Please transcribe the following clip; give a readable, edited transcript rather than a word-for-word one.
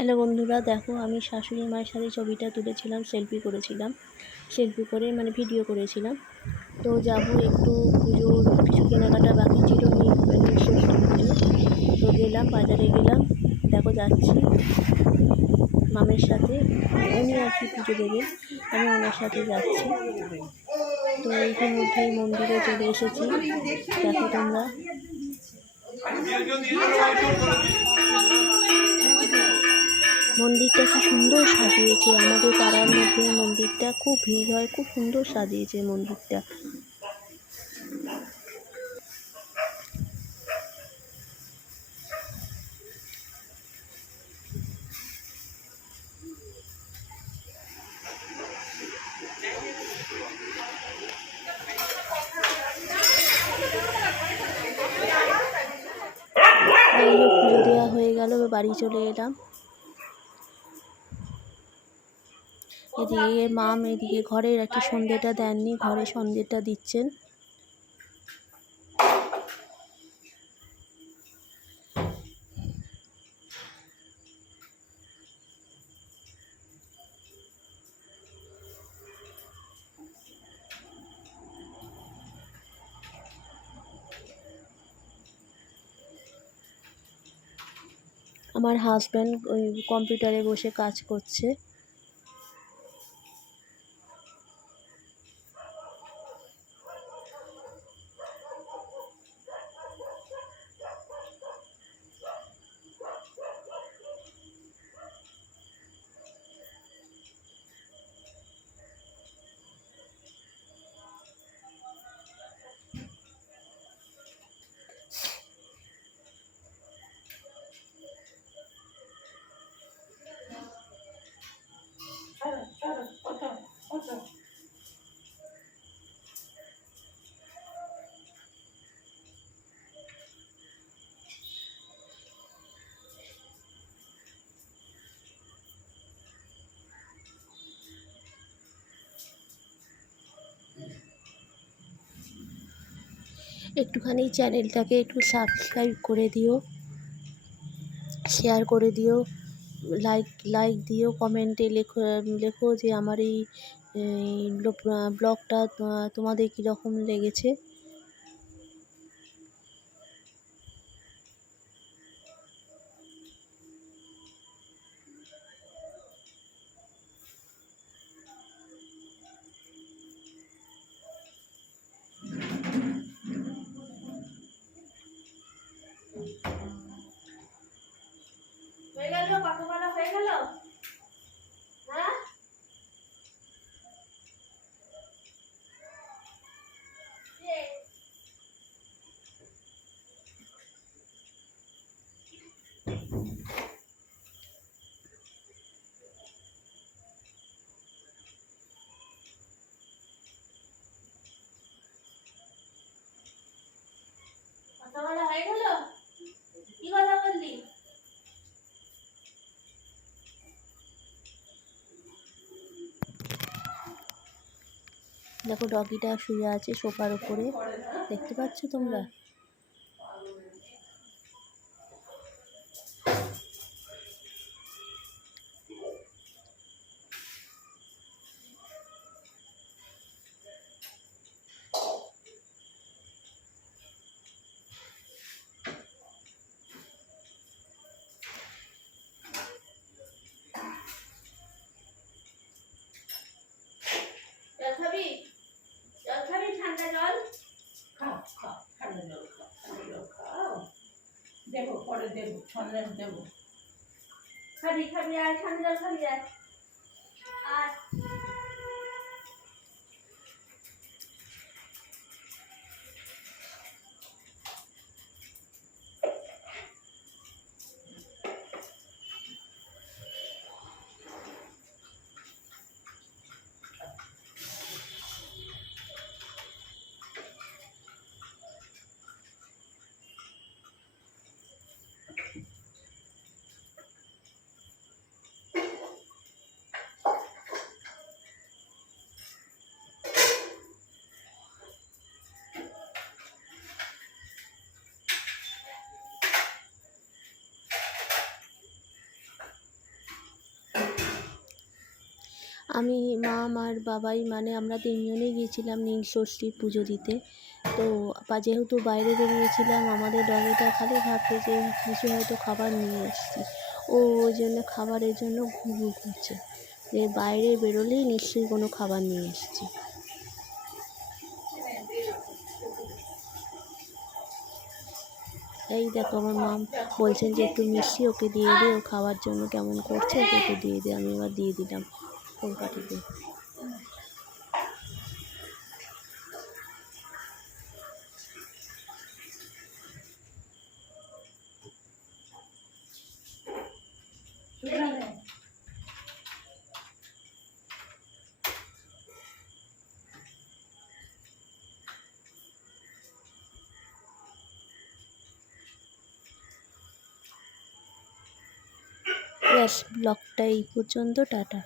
Hello বন্ধুরা, দেখো আমি শাশুড়ি মায়ের সাথে ছবিটা তুলেছিলাম, সেলফি করেছিলাম। সেলফি করে ভিডিও করেছিলাম। তো যাবো একটু পুজোর কিছু কেনাকাটা বাকি ছিল ষষ্ঠীর জন্য। তো গেলাম, বাজারে গেলাম, দেখো যাচ্ছি মামের সাথে। উনি আর কি পুজো দেবেন, আমি ওনার সাথে যাচ্ছি। তো ইতিমধ্যেই মন্দিরে চলে এসেছি, দেখো তোমরা। মন্দিরটা কি সুন্দর সাজিয়েছে, আমাদের পাড়ার মধ্যে মন্দিরটা খুব ভিড় হয়, খুব সুন্দর সাজিয়েছে মন্দিরটা। পুজো দেওয়া হয়ে গেল, বাড়ি চলে এলাম। এদিকে মাম এদিকে ঘরের একটু সন্ধ্যেটা দেননি, ঘরে সন্ধ্যেটা দিচ্ছেন। আমার হাজব্যান্ড ওই কম্পিউটারে বসে কাজ করছে। একটুখানি চ্যানেলটাকে একটু সাবস্ক্রাইব করে দিও, শেয়ার করে দিও, লাইক দিও, কমেন্টে লেখো যে আমার এই ব্লগটা তোমাদের কীরকম লেগেছে। হয়ে গেল, কত বলা হয়ে গেল? হ্যাঁ, কথা বলা হয়ে গেল? কি কথা বললি? দেখো ডগিটা শুয়ে আছে সোফার উপরে, দেখতে পাচ্ছ তোমরা? জল খাবি? জল খাবি? ঠান্ডা জল খাও, ঠান্ডা জল খাও, ঠান্ডা জল খাও। দেবো, পরে দেবো, ঠান্ডা দেবো। খাবি আর ঠান্ডা জল খাবি আর আমি মা আর বাবাই মানে আমরা তিনজনেই গিয়েছিলাম নীল ষষ্ঠীর পুজো দিতে। তো যেহেতু বাইরে বেরিয়েছিলাম আমাদের ডগিটা খালি ভাবছে যে কিছু হয়তো খাবার নিয়ে এসেছি। ও ওই জন্য খাবারের জন্য ঘুর ঘুর করছে যে বাইরে বেরোলেই নিশ্চয়ই কোনো খাবার নিয়ে এসেছি। এই দেখো আমার মা বলছেন যে একটু মিষ্টি ওকে দিয়ে দে, ও খাওয়ার জন্য কেমন করছে, ওকে একটু দিয়ে দে। আমি এবার দিয়ে দিলাম ওর পাটিতে। ব্যাস, ব্লগটা এই পর্যন্ত, টাটা।